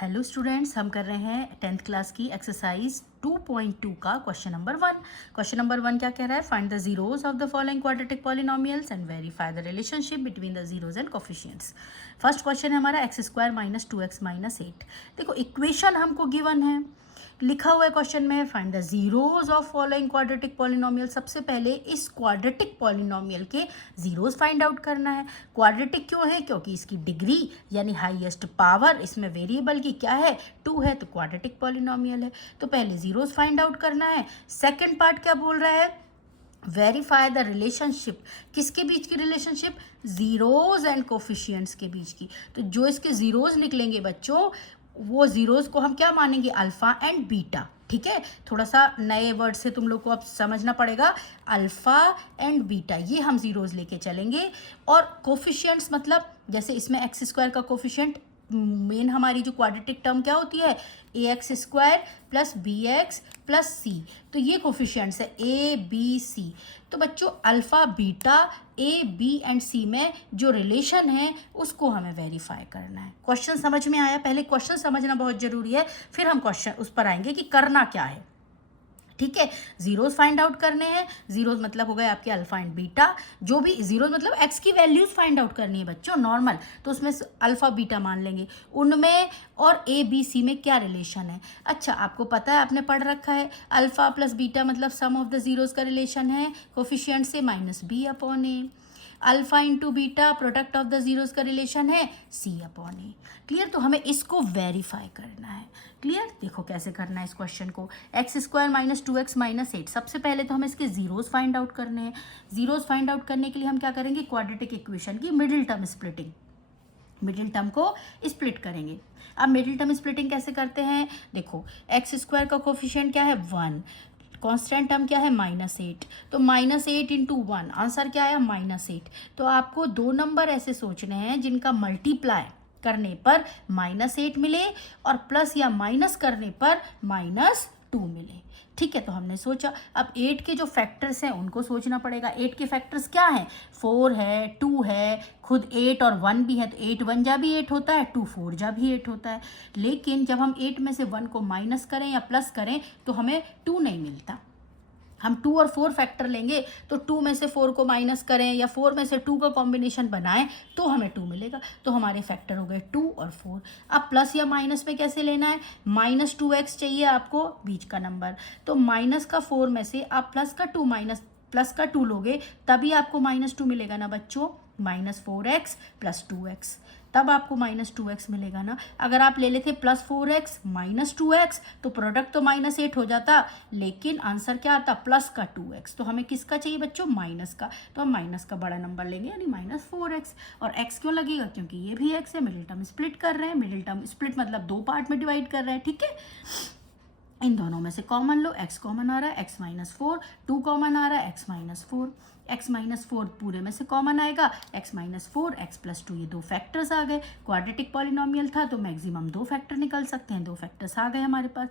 Hello students, हम कर रहे हैं 10th क्लास की एक्सरसाइज 2.2 का क्वेश्चन नंबर 1। क्वेश्चन नंबर 1 क्या कह रहा है? Find the zeros of the following quadratic polynomials and verify the relationship between the zeros and coefficients. First question है हमारा x² माइनस 2x माइनस 8। देखो इक्वेशन हमको गिवन है, लिखा हुआ है क्वेश्चन में find the zeros of following quadratic polynomial. सबसे पहले इस क्वाड्रेटिक पॉलिनोमियल के जीरोस फाइंड आउट करना है। क्वाड्रेटिक क्यों है? क्योंकि इसकी डिग्री यानी हाईएस्ट पावर इसमें वेरिएबल की क्या है? 2 है, तो क्वाड्रेटिक पॉलिनोमियल है। तो पहले जीरोस फाइंड आउट करना है। सेकेंड पार्ट क्या बोल रहा है? Verify the relationship. किसके बीच की रिलेशनशिप? जीरोस एंड कोफिशिएंट्स के बीच की। तो जो इसके जीरोस निकलेंगे बच्चों, वो जीरोस को हम क्या मानेंगे? Alpha and beta. ठीक है, थोड़ा सा नए वर्ड से तुम लोग को अब समझना पड़ेगा। अल्फा एंड बीटा ये हम जीरोस लेके चलेंगे। और कोफिशिएंट्स मतलब जैसे इसमें x² का कोफिशिएंट, मेन हमारी जो क्वाड्रेटिक टर्म क्या होती है? ax² plus bx plus c। तो ये कोफिशिएंट्स है a b c। तो बच्चों alpha beta a b and c में जो रिलेशन है उसको हमें वेरीफाई करना है। क्वेश्चन समझ में आया? पहले क्वेश्चन समझना बहुत जरूरी है, फिर हम क्वेश्चन उस पर आएंगे कि करना क्या है। ठीक है, जीरोस फाइंड आउट करने हैं। जीरोस मतलब हो गए आपके अल्फा एंड बीटा। जो भी जीरोस मतलब एक्स की वैल्यूज फाइंड आउट करनी है बच्चों नॉर्मल, तो उसमें अल्फा बीटा मान लेंगे उनमें। और ए बी सी में क्या रिलेशन है? अच्छा, आपको पता है, आपने पढ़ रखा है, अल्फा प्लस बीटा मतलब सम ऑफ द जीरोस का रिलेशन है कोफिशिएंट से minus B upon A. Alpha into beta product of the zeros का रिलेशन है सी अपॉन ए। क्लियर? तो हमें इसको वेरीफाई करना है। क्लियर? देखो कैसे करना है इस क्वेश्चन को। x² minus 2x minus 8। सबसे पहले तो हमें इसके जीरोस फाइंड आउट करने हैं। जीरोस फाइंड आउट करने के लिए हम क्या करेंगे? क्वाड्रेटिक इक्वेशन की middle term splitting, middle term को स्प्लिट करेंगे। अब मिडिल टर्म स्प्लिटिंग कैसे करते हैं? देखो x² का कोफिशिएंट क्या है? 1। कांस्टेंट टर्म क्या है? -8। तो -8 इंटू 1, आंसर क्या आया? -8। तो आपको दो नंबर ऐसे सोचने हैं जिनका मल्टीप्लाई करने पर -8 मिले और प्लस या माइनस करने पर -2 मिले। ठीक है, तो हमने सोचा। अब 8 के जो फैक्टर्स हैं उनको सोचना पड़ेगा। 8 के फैक्टर्स क्या हैं? 4 है, 2 है, खुद 8 और 1 भी है, तो 8 1 जा भी 8 होता है, 2 4 जा भी 8 होता है। लेकिन जब हम 8 में से 1 को माइनस करें या प्लस करें तो हमें 2 नहीं मिलता। हम 2 और 4 फैक्टर लेंगे, तो 2 में से 4 को माइनस करें या 4 में से 2 का कॉम्बिनेशन बनाएं तो हमें 2 मिलेगा। तो हमारे फैक्टर हो गए 2 और 4। अब प्लस या माइनस में कैसे लेना है? -2x चाहिए आपको बीच का नंबर, तो माइनस का 4 में से आप प्लस का 2 माइनस प्लस का 2 लोगे तभी आपको -2 मिलेगा ना बच्चों। -4x प्लस 2x, तब आपको -2x मिलेगा ना। अगर आप ले लेते +4x -2x तो प्रोडक्ट तो -8 हो जाता, लेकिन आंसर क्या आता? प्लस का 2x। तो हमें किसका चाहिए बच्चों? माइनस का। तो हम माइनस का बड़ा नंबर लेंगे यानी -4x। और x क्यों लगेगा? क्योंकि ये भी x है, मिडिल टर्म स्प्लिट कर रहे हैं। मिडिल टर्म स्प्लिट मतलब दो पार्ट में डिवाइड कर रहे हैं। ठीक है, इन दोनों में से कॉमन लो। x कॉमन आ रहा है, x -4, 2 कॉमन आ रहा है, x -4। x -4 पूरे में से कॉमन आएगा, x -4, x + 2, ये दो फैक्टर्स आ गए। क्वाड्रेटिक पॉलिनोमियल था तो मैक्सिमम 2 फैक्टर निकल सकते हैं, 2 फैक्टर्स आ गए हमारे पास।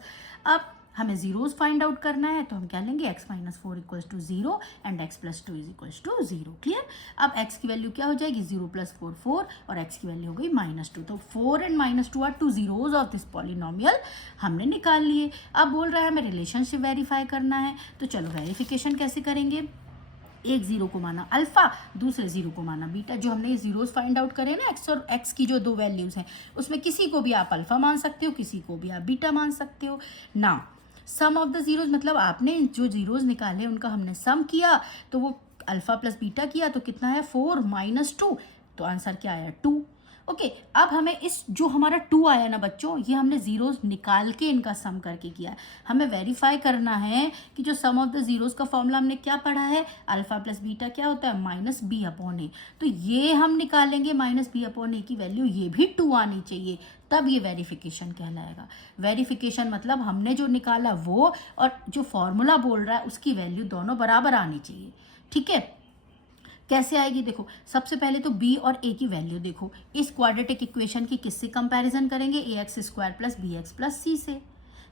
अब हमें जीरोस फाइंड आउट करना है, तो हम क्या लेंगे? x -4 = 0 and x + 2 = 0। क्लियर? अब x की वैल्यू क्या हो जाएगी? 0 + 4 4 और x की वैल्यू हो गई -2। तो 4 and -2 are 2 zeros of this polynomial हमने निकाल लिए। अब बोल रहा है हमें रिलेशनशिप वेरीफाई करना है, तो चलो वेरिफिकेशन कैसे करेंगे? एक जीरो को माना अल्फा, दूसरे जीरो को माना बीटा। जो हमने ये जीरोस फाइंड आउट करे ना, एक्स और एक्स की जो दो वैल्यूज हैं उसमें किसी को भी आप अल्फा मान सकते हो, किसी को भी आप बीटा मान सकते हो ना। सम ऑफ द जीरोस मतलब आपने जो जीरोस निकाले उनका हमने सम किया, तो वो अल्फा प्लस बीटा किया तो कितना है? 4 - 2। तो आंसर क्या आया? 2। ओके, अब हमें इस जो हमारा 2 आया ना बच्चों, ये हमने जीरोस निकाल के इनका सम करके किया है। हमें वेरीफाई करना है कि जो सम ऑफ द जीरोस का फॉर्मूला हमने क्या पढ़ा है? अल्फा प्लस बीटा क्या होता है? -b/a। तो ये हम निकालेंगे -b/a की वैल्यू, ये भी 2 आनी चाहिए, तब ये वेरिफिकेशन कहलाएगा। वेरिफिकेशन मतलब हमने जो निकाला वो और जो फॉर्मूला बोल रहा है उसकी वैल्यू दोनों बराबर आनी चाहिए। ठीक है, कैसे आएगी? देखो सबसे पहले तो b और a की वैल्यू देखो, इस क्वाड्रेटिक इक्वेशन की किससे कंपैरिजन करेंगे? ax² + bx + c से।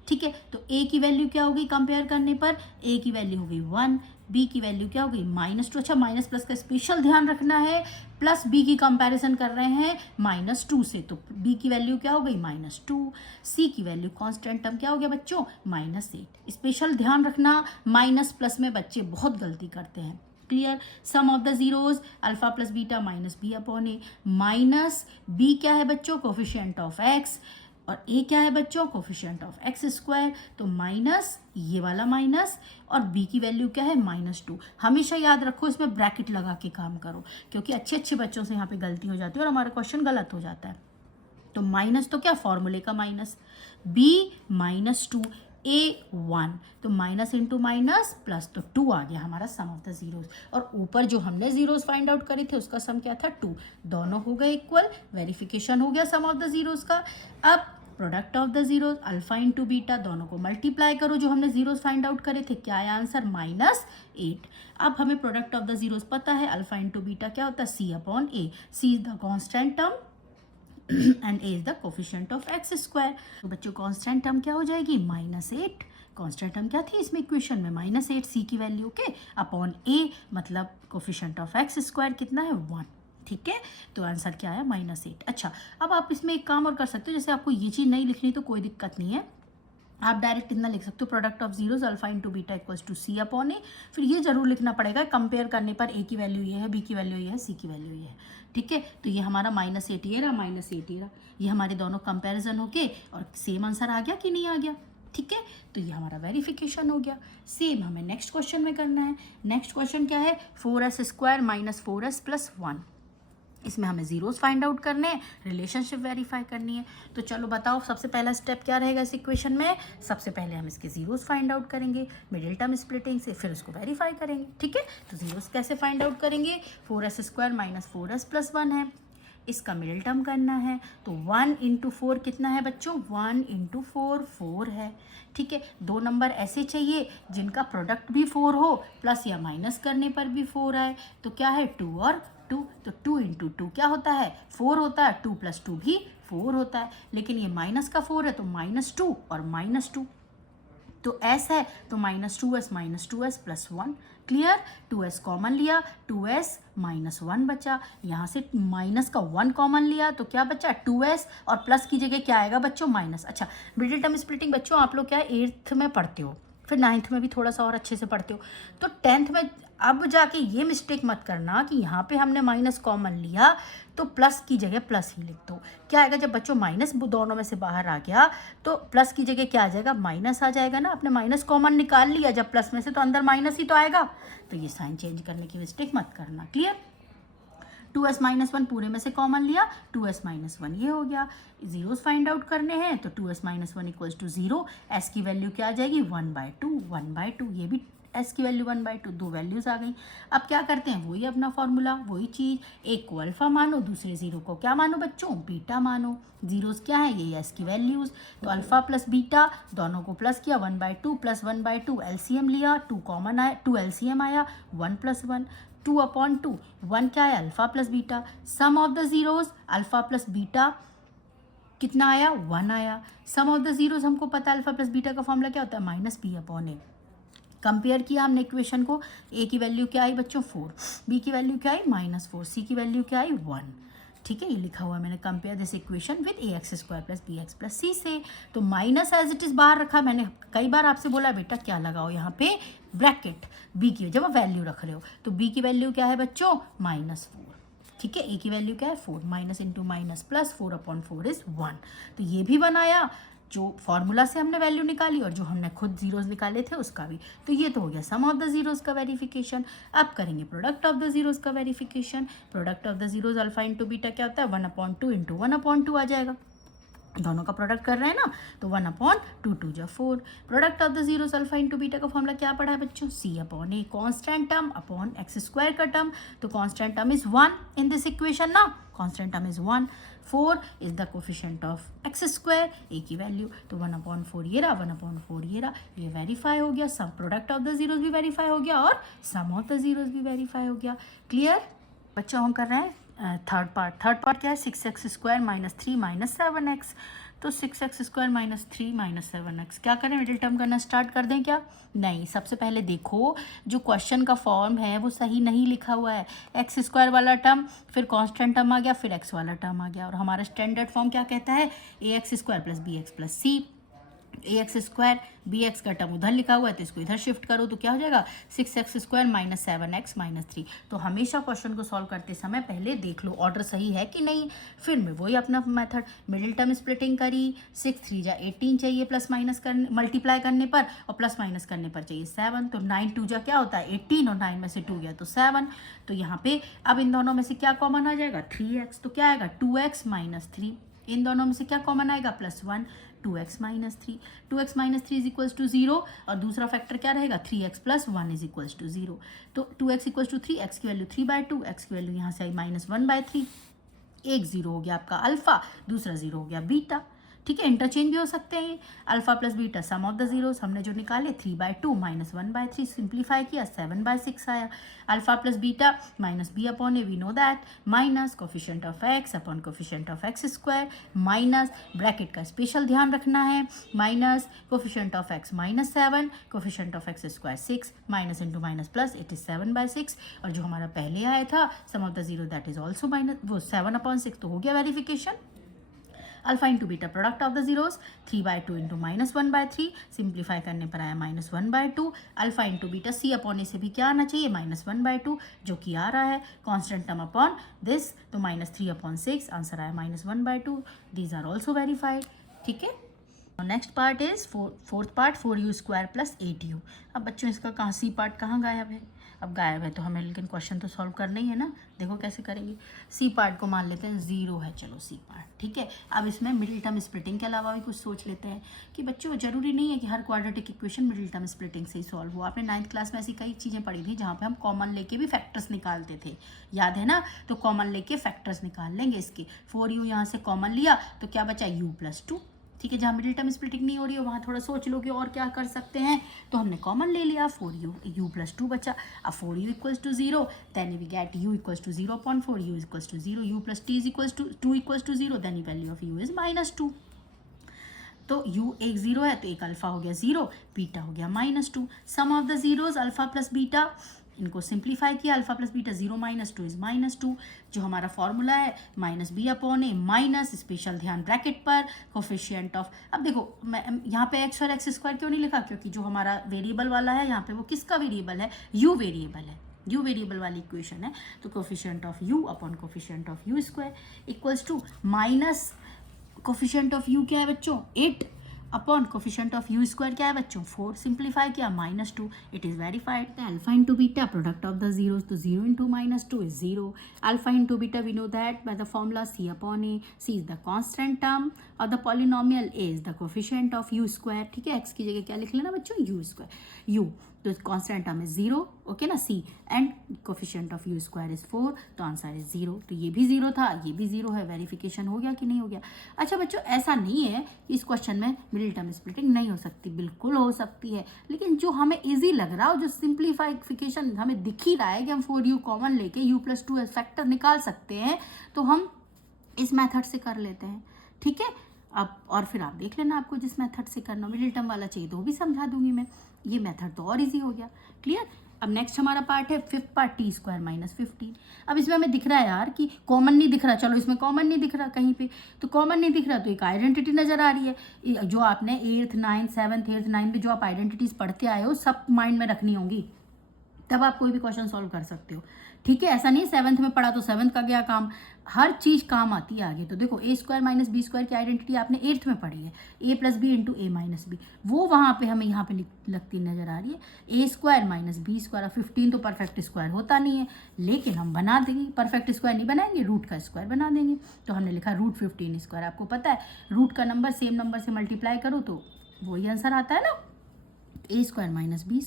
ठीक है, तो a की वैल्यू क्या हो गई कंपेयर करने पर, a की वैल्यू हो गई 1, b की वैल्यू क्या हो गई -2। अच्छा, माइनस प्लस का स्पेशल ध्यान रखना है, प्लस b की कंपैरिजन कर रहे हैं -2 से, तो b की वैल्यू क्या हो गई -2, c की वैल्यू कांस्टेंट टर्म क्या हो गया बच्चों -8। स्पेशल ध्यान रखना, माइनस प्लस में बच्चे बहुत गलती करते हैं। Clear, sum of the zeros alpha plus beta minus B upon A, minus B क्या है बच्चों कोफिशिएंट ऑफ एक्स, और ए क्या है बच्चों कोफिशिएंट ऑफ एक्स स्क्वायर, तो माइनस ये वाला माइनस, और बी की वैल्यू क्या है -2। हमेशा याद रखो इसमें ब्रैकेट लगा के काम करो, क्योंकि अच्छे अच्छे बच्चों से यहाँ पे गलती हो जाती है और हमारा क्वेश्चन गलत हो जाता है। तो माइनस तो क्या फॉर्मूले का माइनस, बी -2 a1, तो माइनस इंटू माइनस प्लस, तो 2 आ गया हमारा सम ऑफ द जीरोज, और ऊपर जो हमने जीरोज फाइंड आउट करे थे उसका सम क्या था 2, दोनों हो गए इक्वल, वेरिफिकेशन हो गया सम ऑफ द जीरोज का। अब product of the zeros alpha into beta, दोनों को मल्टीप्लाई करो, जो हमने जीरोज फाइंड आउट करे थे, क्या आया आंसर -8। अब हमें प्रोडक्ट ऑफ द जीरोज पता है, अल्फा इंटू बीटा क्या होता है c upon a, c is the constant term and a is the coefficient of X square. तो बच्चों कांस्टेंट टर्म क्या हो जाएगी -8, कांस्टेंट टर्म क्या थी इसमें इक्वेशन में -8, c की वैल्यू के अपॉन a, मतलब कोफिशिएंट ऑफ एक्स स्क्वायर कितना है 1। ठीक है, तो आंसर क्या आया -8। अच्छा, अब आप इसमें एक काम और कर सकते हो, जैसे आपको ये चीज़ नहीं लिखनी तो कोई दिक्कत नहीं है, आप डायरेक्ट इतना लिख सकते हो, product of zeros alpha into beta equals to C upon A. फिर ये जरूर लिखना पड़ेगा, कंपेयर करने पर ए की वैल्यू ये है, बी की वैल्यू ये है, सी की वैल्यू ये है। ठीक है, तो ये हमारा -8 ये रहा, -8 ये रहा, ये हमारे दोनों कंपेरिजन होके और सेम आंसर आ गया कि नहीं आ गया। ठीक है, तो ये हमारा वेरिफिकेशन हो गया। सेम हमें नेक्स्ट क्वेश्चन में करना है। नेक्स्ट क्वेश्चन क्या है, 4s square minus 4s plus 1, इसमें हमें जीरोज फाइंड आउट करने हैं, रिलेशनशिप वेरीफाई करनी है। तो चलो बताओ सबसे पहला स्टेप क्या रहेगा इस इक्वेशन में, सबसे पहले हम इसके जीरोज फाइंड आउट करेंगे मिडिल टर्म स्प्लिटिंग से, फिर उसको वेरीफाई करेंगे। ठीक है, तो जीरोज कैसे फाइंड आउट करेंगे, 4s square minus 4s plus 1 है, इसका मिडिल टर्म करना है, तो 1 इंटू 4 कितना है बच्चों, 1 इंटू 4 4 है। ठीक है, दो नंबर ऐसे चाहिए जिनका प्रोडक्ट भी 4 हो, प्लस या माइनस करने पर भी 4 आए, तो क्या है 2 और 2, तो 2 इंटू 2 क्या होता है 4 होता है, 2 प्लस 2 भी 4 होता है, लेकिन ये माइनस का 4 है तो -2 और -2, तो s है तो -2s plus 1। Clear, 2s common लिया, 2s -1 बचा, यहाँ से माइनस का 1 कॉमन लिया तो क्या बचा 2s, और प्लस की जगह क्या आएगा बच्चों माइनस। अच्छा, मिडिल टर्म स्प्लिटिंग बच्चों आप लोग क्या 8th में पढ़ते हो, फिर 9th में भी थोड़ा सा और अच्छे से पढ़ते हो, तो 10th में अब जाके ये मिस्टेक मत करना कि यहाँ पे हमने माइनस कॉमन लिया तो प्लस की जगह प्लस ही लिख दो। क्या आएगा जब बच्चों माइनस दोनों में से बाहर आ गया तो प्लस की जगह क्या आ जाएगा माइनस आ जाएगा ना, आपने माइनस कॉमन निकाल लिया जब प्लस में से तो अंदर माइनस ही तो आएगा, तो ये साइन चेंज करने की मिस्टेक मत करना। क्लियर, 2s -1 पूरे में से कॉमन लिया, 2s -1 ये हो गया। जीरोस फाइंड आउट करने हैं तो 2s -1 इक्वल्स टू 0, s की वैल्यू क्या आ जाएगी 1/2, ये भी s की वैल्यू 1/2, दो वैल्यूज आ गई। अब क्या करते हैं वही अपना फॉर्मूला, वही चीज़, एक को अल्फा मानो दूसरे जीरो को क्या मानो बच्चों बीटा मानो। जीरोस क्या है ये s की वैल्यूज, तो अल्फा प्लस बीटा दोनों को प्लस किया 1/2 प्लस 1/2 एलसीएम लिया, 2 कॉमन आया, 2 एलसीएम आया 1 + 1, 2/2, 1 क्या है alpha plus beta, sum of the zeros alpha plus beta कितना आया 1 आया। सम ऑफ द जीरोज हमको पता है अल्फा प्लस बीटा का फॉर्मूला क्या होता है -b/a। कंपेयर किया हमने इक्वेशन को, a की वैल्यू क्या आई बच्चों 4, b की वैल्यू क्या आई -4, c की वैल्यू क्या आई 1। ठीक है, ये लिखा हुआ है मैंने, compare this equation with ax² + bx + c से, तो माइनस एज इट इज बाहर रखा। मैंने कई बार आपसे बोला बेटा क्या लगाओ यहाँ पे ब्रैकेट, b की जब आप वैल्यू रख रहे हो, तो b की वैल्यू क्या है बच्चों -4। ठीक है, a की वैल्यू क्या है 4, minus into minus plus 4/4 is 1, तो ये भी बनाया जो फॉर्मूला से हमने वैल्यू निकाली और जो हमने खुद जीरोज निकाले थे उसका भी। तो ये तो हो गया सम ऑफ द जीरोज का वेरिफिकेशन। अब करेंगे प्रोडक्ट ऑफ द जीरोज का verification. Product of the zeros alpha into beta क्या होता है 1/2 इंटू 1/2 आ जाएगा, दोनों का प्रोडक्ट कर रहे हैं ना, तो 1/2 2 × 4। Product of the zeros alpha into beta का फॉर्मूला क्या पड़ा है बच्चों c/a, constant term upon x² का टर्म, तो constant term is 1 in this equation ना, constant term is 1, 4 is the coefficient of x², a की वैल्यू, तो 1/4 ये रहा 1/4 ये रहा, ये वेरीफाई हो गया, सब प्रोडक्ट ऑफ द जीरोस भी वेरीफाई हो गया और सम ऑफ द जीरोस भी वेरीफाई हो गया। क्लियर बच्चों, हम कर रहे हैं थर्ड पार्ट क्या है 6x² - 3 - 7x। तो 6x² माइनस 3 माइनस 7x, क्या करें मिडिल टर्म करना स्टार्ट कर दें क्या? नहीं, सबसे पहले देखो जो क्वेश्चन का फॉर्म है वो सही नहीं लिखा हुआ है। x² वाला टर्म, फिर कांस्टेंट टर्म आ गया, फिर x वाला टर्म आ गया, और हमारा स्टैंडर्ड फॉर्म क्या कहता है? ax² plus bx plus c। ax² bx का टर्म उधर लिखा हुआ है तो इसको इधर शिफ्ट करो तो क्या हो जाएगा? 6x² minus 7x minus 3। तो हमेशा क्वेश्चन को सॉल्व करते समय पहले देख लो ऑर्डर सही है कि नहीं, फिर मैं वही अपना मेथड मिडिल टर्म स्प्लिटिंग करी। 6 3 जा 18 चाहिए प्लस माइनस करने, मल्टीप्लाई करने पर, और प्लस माइनस करने पर चाहिए 7। तो 9 2 जा क्या होता है? 18, और 9 में से 2 गया तो 7। तो यहाँ पे अब इन दोनों में से क्या कॉमन आ जाएगा? 3x। तो क्या आएगा? 2x minus 3। इन दोनों में से क्या कॉमन आएगा? +1, 2x minus 3। 2x minus 3 is equals to 0, और दूसरा फैक्टर क्या रहेगा? 3x plus 1 is equals to 0। तो 2x इक्वल्स टू 3, x की वैल्यू 3/2, x की वैल्यू यहाँ से आई -1/3। एक 0 हो गया आपका अल्फा, दूसरा 0 हो गया बीटा। ठीक है, इंटरचेंज भी हो सकते हैं। Alpha plus beta sum of the zeros हमने जो निकाले 3/2 माइनस 1/3, सिंप्लीफाई किया 7/6 आया। Alpha plus beta minus B upon A, we know that, minus coefficient of X upon coefficient of x² minus bracket का स्पेशल ध्यान रखना है, minus coefficient of x -7, coefficient of x² 6, minus into minus plus, it is 7/6। और जो हमारा पहले आया था sum of the zero that is also minus, वो 7/6, तो हो गया verification. Alpha into beta product of the zeros 3/2 into -1/3, simplify करने पर आया -1/2। Alpha into beta C upon A से भी क्या आना चाहिए? -1/2, जो कि आ रहा है कांस्टेंट टर्म अपॉन दिस, तो -3/6, आंसर आया -1/2। These are also verified. ठीक है, next part is fourth part 4u² plus 8u। अब बच्चों इसका कहाँ सी पार्ट कहाँ गायब है? अब गायब है तो हमें लेकिन क्वेश्चन तो सॉल्व करना ही है ना। देखो कैसे करेंगे। सी पार्ट को मान लेते हैं 0 है, चलो सी पार्ट ठीक है। अब इसमें मिडिल टर्म स्प्लिटिंग के अलावा भी कुछ सोच लेते हैं कि बच्चों जरूरी नहीं है कि हर quadratic equation middle term splitting से ही सॉल्व हो। आपने 9th क्लास में ऐसी कई चीज़ें पढ़ी थी जहाँ पे हम कॉमन लेके भी फैक्टर्स निकालते थे, याद है ना? तो कॉमन लेके फैक्टर्स निकाल लेंगे इसके। 4u यहाँ से कॉमन लिया तो क्या बचा? u+2। ठीक है, जहाँ मिडिल टर्म स्प्लिटिंग नहीं हो रही है वहाँ थोड़ा सोच लो कि और क्या कर सकते हैं। तो हमने कॉमन ले लिया, 4u, u+2 बचा। अब 4u equals to 0, then we get u equals to 0/4, u equals to 0, u plus t is equals to 2 equals to 0, then value of u is -2। तो u एक 0 है तो एक अल्फा हो गया 0, बीटा हो गया -2। Sum of the zeros alpha plus beta, इनको सिंप्लीफाई किया, अल्फा प्लस बीटा 0 -2 इज -2। जो हमारा फॉर्मूला है -b upon A minus, special ध्यान ब्रैकेट पर, कोफिशिएंट ऑफ। अब देखो मैं यहाँ पे x और x² क्यों नहीं लिखा? क्योंकि जो हमारा वेरिएबल वाला है यहाँ पे वो किसका वेरिएबल है? u वेरिएबल है, u वेरिएबल वाली इक्वेशन है। तो coefficient of u upon coefficient of u² equals to minus coefficient of u क्या है बच्चों? 8 अपॉन कोफिशिएंट ऑफ u² क्या है बच्चों? 4। सिंप्लीफाई किया -2, it is verified. Alpha into beta product of the zeros, तो 0 into -2 is 0। Alpha into beta we know that by the formula c upon A. c is the constant term of the polynomial, a is the coefficient of u²। ठीक है, x की जगह क्या लिख लेना बच्चों? u²। u तो constant term is 0, okay ना, c and coefficient of u² is 4, तो आंसर इज 0। तो ये भी 0 था, ये भी 0 है। वेरिफिकेशन हो गया कि नहीं हो गया? अच्छा बच्चों, ऐसा नहीं है कि इस क्वेश्चन में मिडिल टर्म स्प्लिटिंग नहीं हो सकती, बिल्कुल हो सकती है। लेकिन जो हमें इजी लग रहा हो, जो सिंप्लीफिकेशन हमें दिख ही रहा है कि हम 4u कॉमन लेके u+2 फैक्टर निकाल सकते हैं, तो हम इस मेथड से कर लेते हैं। ठीक है, अब और फिर आप देख लेना आपको जिस मेथड से करना, मिडिल टर्म वाला चाहिए तो वो भी समझा दूंगी मैं। ये मेथड तो और इजी हो गया, क्लियर। अब नेक्स्ट हमारा पार्ट है 5th पार्ट t² - 15। अब इसमें हमें दिख रहा है यार कि कॉमन नहीं दिख रहा, चलो इसमें कॉमन नहीं दिख रहा कहीं पे, तो कॉमन नहीं दिख रहा तो एक आइडेंटिटी नजर आ रही है। जो आपने 8th 9th 7th 8th 9th में जो आप आइडेंटिटीज पढ़ते आए हो सब माइंड में रखनी होंगी, तब आप कोई भी क्वेश्चन सॉल्व कर सकते हो। ठीक है, ऐसा नहीं 7th में पढ़ा तो 7th का गया काम, हर चीज काम आती है आगे। तो देखो a² - b² की आइडेंटिटी आपने 8th में पढ़ी है, a + b into a - b, वो वहाँ पे हमें यहाँ पे लगती नजर आ रही है। a² - b², 15 तो परफेक्ट स्क्वायर होता नहीं है, लेकिन हम बना देंगे, परफेक्ट स्क्वायर नहीं बनाएंगे, रूट का स्क्वायर बना देंगे। तो हमने लिखा √15²। आपको पता है रूट का नंबर सेम नंबर से मल्टीप्लाई करो तो वही आंसर आता है ना, a² - b²,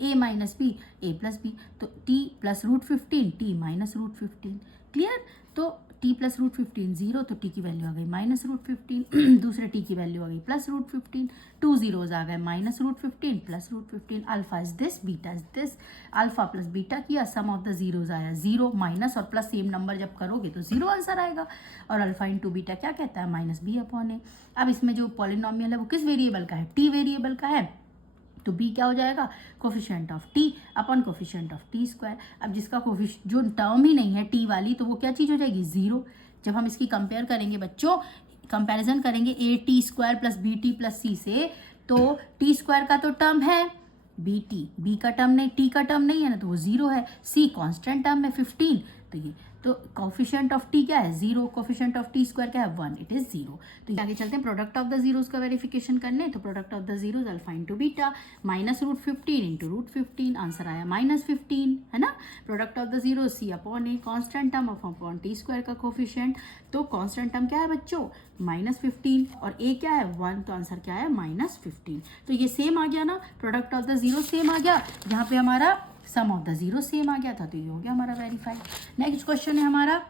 a - b, a + b, तो t + √15, t - √15, क्लियर। तो t प्लस रूट 15 0, तो t की वैल्यू आ गई माइनस रूट 15, दूसरे t की वैल्यू आ गई प्लस रूट 15, 2 zeros आ गए minus root 15 plus root 15, alpha is this, beta is this, alpha plus beta किया, सम ऑफ द जीरोज आया 0, माइनस और प्लस सेम नंबर जब करोगे तो 0 आंसर आएगा, और अल्फा इंटू बीटा क्या कहता है, माइनस बी अपॉन ए। अब इसमें जो पॉलिनॉमियल है वो किस वेरिएबल का है, t वेरिएबल का है, तो b क्या हो जाएगा, coefficient of t upon coefficient of t square. अब जिसका जो टर्म ही नहीं है t वाली, तो वो क्या चीज़ हो जाएगी, 0। जब हम इसकी कंपेयर करेंगे बच्चों, कंपैरिजन करेंगे A T square plus B T plus C से, तो टी स्क्वायर का तो टर्म है बी का टर्म नहीं, टी का टर्म नहीं है ना, तो वो 0 है, सी कांस्टेंट टर्म है 15, तो ये तो कोफिशिएंट ऑफ टी क्या है, 0, कोफिशिएंट ऑफ टी स्क्वायर क्या है, 1, इट इज 0। तो आगे चलते हैं प्रोडक्ट ऑफ द जीरोस का वेरिफिकेशन करने। तो product of the zeros alpha into beta minus root 15 into root 15, answer आया माइनस 15, है ना। Product of the zero C upon A, constant term of upon T square का coefficient, तो constant term क्या है बच्चों, माइनस 15, और ए क्या है 1, तो आंसर क्या है माइनस 15। तो ये सेम आ गया ना, product of the zero same आ गया, जहाँ पे हमारा sum of the zero same आ गया था, तो ये हो गया हमारा वेरीफाइड। नेक्स्ट क्वेश्चन है हमारा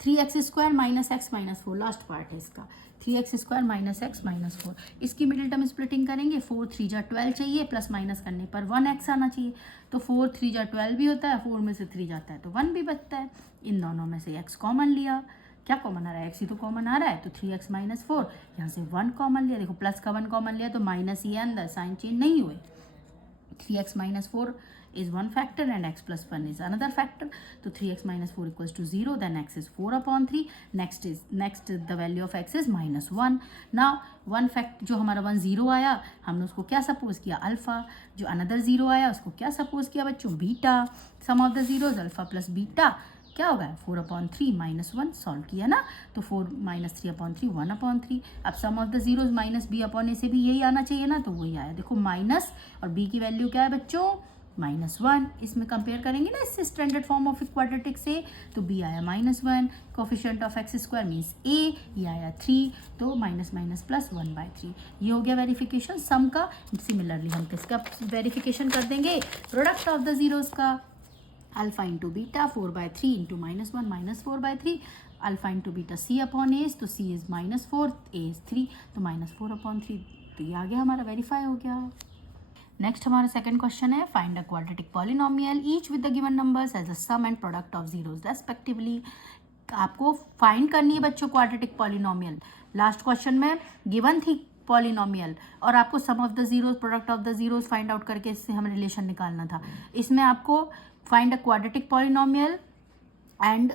3x square minus x minus 4, last part है इसका, 3x square minus x minus 4, इसकी मिडिल टर्म स्प्लिटिंग करेंगे, 4 3 जा 12 चाहिए, प्लस माइनस करने पर 1x आना चाहिए, तो 4 3 जा 12 भी होता है, 4 में से 3 जाता है तो 1 भी बचता है, इन दोनों में से x कॉमन लिया, क्या कॉमन आ रहा है, x ही तो कॉमन आ रहा है, तो 3x माइनस 4, यहाँ से 1 कॉमन लिया, देखो प्लस का 1 कॉमन लिया तो माइनस ही है अंदर, साइन चेंज नहीं हुए, 3x minus 4 is one factor and x plus 1 is another factor. So 3x minus 4 equals to 0, then x is 4 upon 3. Next the value of x is minus 1. Now one fact जो हमारा 1 0 आया, हमने उसको क्या suppose किया, alpha, जो another 0 आया उसको क्या सपोज किया बच्चों, beta, sum of the zeros alpha plus beta क्या होगा, 4 अपॉन 3 माइनस 1, सॉल्व किया ना, तो 4 माइनस 3 अपॉन 3 1 अपॉन 3। अब sum of the zeros minus B upon A से भी यही आना चाहिए ना, तो वही आया, देखो माइनस, और बी की वैल्यू क्या है बच्चों, माइनस 1, इसमें कंपेयर करेंगे ना इससे स्टैंडर्ड फॉर्म ऑफ क्वाड्रेटिक से, तो बी आया minus 1, coefficient of X square means A, ये आया 3, तो माइनस माइनस प्लस 1/3, ये हो गया वेरिफिकेशन सम का। सिमिलरली हम किसका वेरिफिकेशन कर देंगे, प्रोडक्ट ऑफ द जीरोज का, alpha into beta 4/3 into minus 1 minus 4/3, alpha into beta C upon A, तो C is minus 4, A is 3, तो माइनस 4 अपॉन 3, तो ये आगे हमारा वेरीफाई हो गया। नेक्स्ट हमारा सेकंड क्वेश्चन है, find a quadratic polynomial each with the given numbers as a sum and product of zeros respectively. आपको फाइंड करनी है बच्चों क्वाड्रेटिक पॉलिनोमियल, लास्ट क्वेश्चन में गिवन थी पॉलिनोमियल, और आपको sum of the zeros product of the zeros find out करके इससे हमें रिलेशन निकालना था। इसमें आपको find a quadratic polynomial and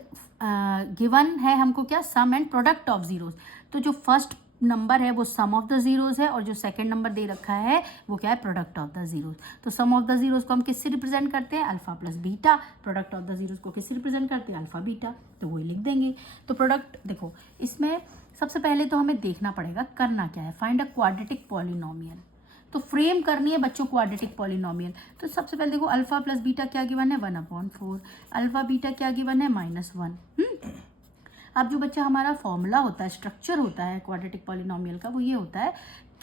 given है हमको क्या, sum and product of zeros, तो जो फर्स्ट नंबर है वो सम ऑफ द जीरोस है, और जो सेकंड नंबर दे रखा है वो क्या है, प्रोडक्ट ऑफ द जीरोस। तो सम ऑफ द जीरोस को हम किससे रिप्रेजेंट करते हैं, alpha plus beta, product of the zeros को किससे रिप्रेजेंट करते हैं, अल्फा बीटा, तो वही लिख देंगे। तो प्रोडक्ट देखो, इसमें सबसे पहले तो हमें देखना पड़ेगा करना क्या है, फाइंड अ क्वाड्रेटिक पॉलिनोमियल, तो फ्रेम करनी है बच्चों क्वाड्रेटिक पॉलिनोमियल। तो सबसे पहले देखो अल्फा प्लस बीटा क्या गिवन है, 1/4, अल्फा बीटा क्या गिवन है, -1। अब जो बच्चा हमारा फॉर्मूला होता है, स्ट्रक्चर होता है क्वाड्रेटिक पॉलिनोमियल का, वो ये होता है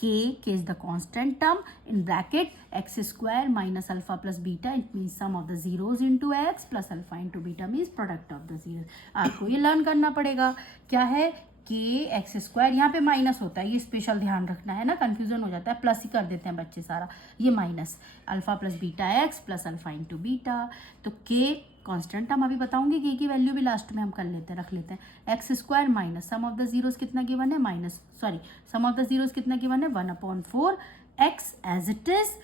K is the constant term in bracket X square minus alpha plus beta, it means sum of the zeros into X plus alpha into beta means product of the zeros. आपको ये learn करना पड़ेगा, क्या है के x square, यहाँ पे minus होता है, ये स्पेशल ध्यान रखना है ना, कंफ्यूजन हो जाता है, प्लस ही कर देते हैं बच्चे सारा, ये minus alpha plus beta x plus alpha into beta, तो के कांस्टेंट हम अभी बताऊंगे, के की वैल्यू भी लास्ट में हम कर लेते हैं, रख लेते हैं, X square minus sum of the zeros कितना गिवन है, सम ऑफ द जीरोस कितना गिवन है, 1/4 X as it is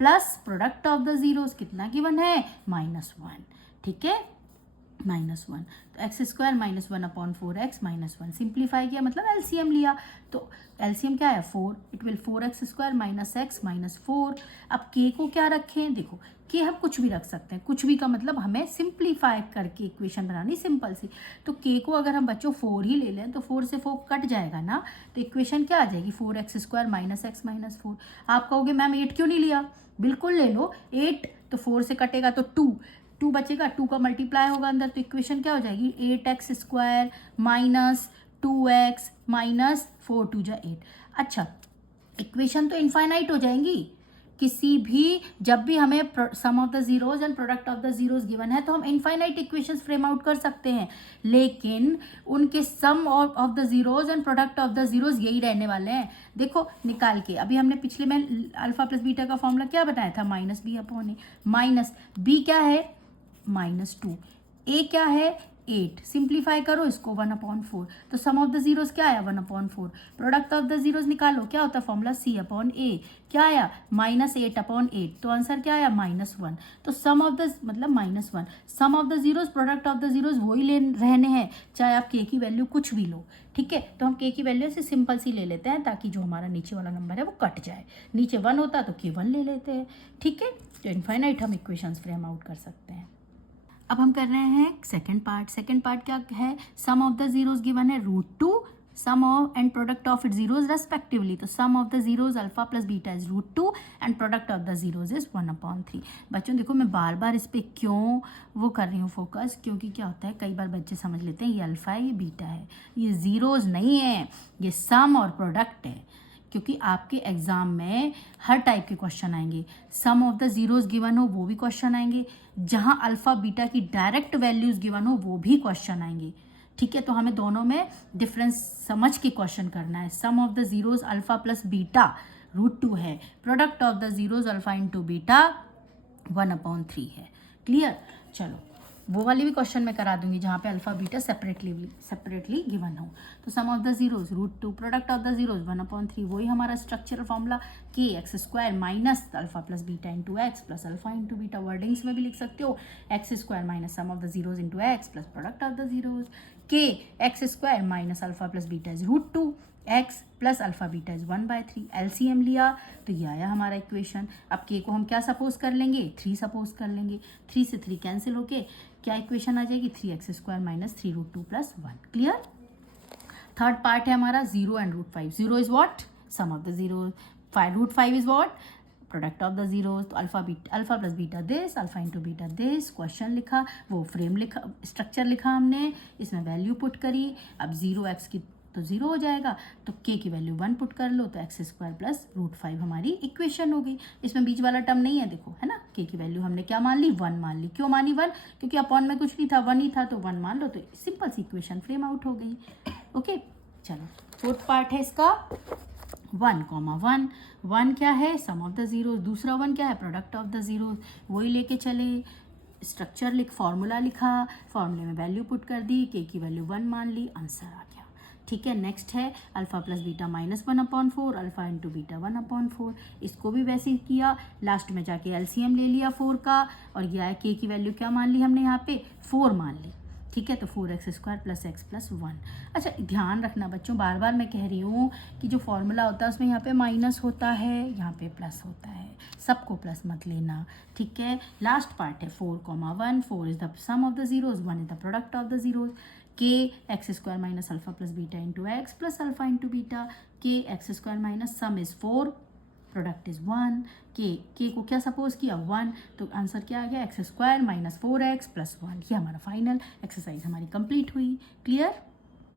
plus product of the zeros कितना गिवन है, -1, ठीक है, -1, तो एक्स स्क्वायर -1/4 एक्स -1, सिंप्लीफाई किया मतलब एलसीएम लिया, तो एलसीएम क्या है 4, it will 4x square minus x minus 4। अब के को क्या रखें, देखो के हम कुछ भी रख सकते हैं, कुछ भी का मतलब हमें सिंप्लीफाई करके इक्वेशन बनानी सिंपल सी, तो के को अगर हम बच्चों 4 ही ले लें तो 4 से 4 कट जाएगा ना, तो इक्वेशन क्या आ जाएगी, 4x square minus x minus 4। आप कहोगे मैम 8 क्यों नहीं लिया, बिल्कुल ले लो 8, तो 4 से कटेगा तो 2 बचेगा, 2 का मल्टीप्लाई होगा अंदर, तो इक्वेशन क्या हो जाएगी, 8x square minus 2x minus 4 2 जा 8। अच्छा, इक्वेशन तो इनफाइनाइट हो जाएंगी, किसी भी जब भी हमें sum of the zeros and product of the zeros given है तो हम इनफाइनाइट इक्वेशंस फ्रेम आउट कर सकते हैं, लेकिन उनके sum of the zeros and product of the zeros यही रहने वाले हैं। देखो निकाल के, अभी हमने पिछले में अल्फा प्लस बीटा का फॉर्मूला क्या बताया था, minus B upon A. Minus B क्या है, -2, ए क्या है 8, सिंप्लीफाई करो इसको 1/4, तो सम ऑफ द जीरोज क्या आया 1/4, प्रोडक्ट ऑफ द जीरोज निकालो क्या होता है फॉर्मूला C/A, क्या आया -8/8, तो आंसर क्या आया -1, तो सम ऑफ द मतलब -1, sum of the zeros product of the zeros वही ले रहने हैं, चाहे आप के की वैल्यू कुछ भी लो, ठीक है। तो हम के की वैल्यू से सिंपल सी ले लेते हैं ताकि जो हमारा नीचे वाला नंबर है वो कट जाए, नीचे 1 होता है तो K1 ले लेते हैं, ठीक है। तो इनफाइनाइट हम इक्वेशंस फ्रेम आउट कर सकते हैं। अब हम कर रहे हैं सेकंड पार्ट क्या है, sum of the zeros given है √2, sum of and product of it zeros respectively, तो sum of the zeros alpha plus beta is √2 and product of the zeros is 1/3। बच्चों देखो मैं बार बार इस पर क्यों वो कर रही हूँ फोकस, क्योंकि क्या होता है कई बार बच्चे समझ लेते हैं ये अल्फा है ये बीटा है, ये जीरोज नहीं है, ये सम और प्रोडक्ट है, क्योंकि आपके एग्जाम में हर टाइप के क्वेश्चन आएंगे, सम ऑफ द जीरोज गिवन हो वो भी क्वेश्चन आएंगे, जहां अल्फा बीटा की डायरेक्ट वैल्यूज गिवन हो वो भी क्वेश्चन आएंगे, ठीक है। तो हमें दोनों में डिफरेंस समझ के क्वेश्चन करना है। Sum of the zeros alpha plus beta √2 है, product of the zeros alpha into beta 1/3 है, क्लियर। चलो वो वाली भी क्वेश्चन मैं करा दूंगी जहाँ पे अल्फा बीटा सेपरेटली गिवन हो। तो sum of the zeros √2, product of the zeros 1/3, वही हमारा structural formula kx² minus alpha plus beta into X plus alpha into beta, wordings में भी लिख सकते हो x² minus sum of the zeros into X plus product of the zeros, kx² minus alpha plus beta is √2, x plus alpha beta is 1/3, LCM लिया तो ये आया हमारा इक्वेशन। अब के को हम क्या सपोज कर लेंगे, 3 सपोज कर लेंगे, 3 से 3 कैंसिल होके क्या इक्वेशन आ जाएगी 3x² minus 3√2 + 1, clear. Third part है हमारा 0 and √5, 0 is what, sum of the zero, √5 is what, product of the zeros, तो alpha plus beta this, alpha into beta this, question लिखा, वो फ्रेम लिखा, स्ट्रक्चर लिखा हमने, इसमें वैल्यू पुट करी, अब 0x की तो 0 हो जाएगा, तो k की वैल्यू 1 पुट कर लो तो x² प्लस √5 हमारी इक्वेशन हो गई। इसमें बीच वाला टर्म नहीं है देखो, है ना, k की वैल्यू हमने क्या मान ली 1 मान ली, क्यों मानी 1, क्योंकि अपॉन में कुछ नहीं था 1 ही था, तो 1 मान लो तो सिंपल सी इक्वेशन फ्रेम आउट हो गई। ओके चलो फोर्थ पार्ट है इसका 1, 1 क्या है सम ऑफ द जीरोज, दूसरा 1 क्या है प्रोडक्ट ऑफ द जीरोज, वही लेके चले, स्ट्रक्चर फॉर्मूला लिखा, फॉर्मूले में वैल्यू पुट कर दी, k की वैल्यू 1 मान ली, आंसर आ गया, ठीक है। नेक्स्ट है alpha plus beta minus 1/4, alpha into beta 1/4, इसको भी वैसे ही किया, लास्ट में जाके एलसीएम ले लिया 4 का, और यह है के की वैल्यू क्या मान ली हमने यहाँ पे 4 मान ली, ठीक है। तो 4x² प्लस x प्लस 1। अच्छा ध्यान रखना बच्चों, बार बार मैं कह रही हूँ कि जो फॉर्मूला होता है उसमें यहाँ पे माइनस होता है, यहाँ पे प्लस होता है, सबको प्लस मत लेना, ठीक है। लास्ट पार्ट है 4, 4 is the sum of the zeros, 1 is the product of the zeros, kx² minus alpha plus beta into X plus alpha into beta, kx² minus sum is 4, product is 1, के को क्या suppose किया 1, तो answer क्या आ गया x² minus 4x plus 1। ये हमारा final exercise हमारी कंप्लीट हुई, क्लियर।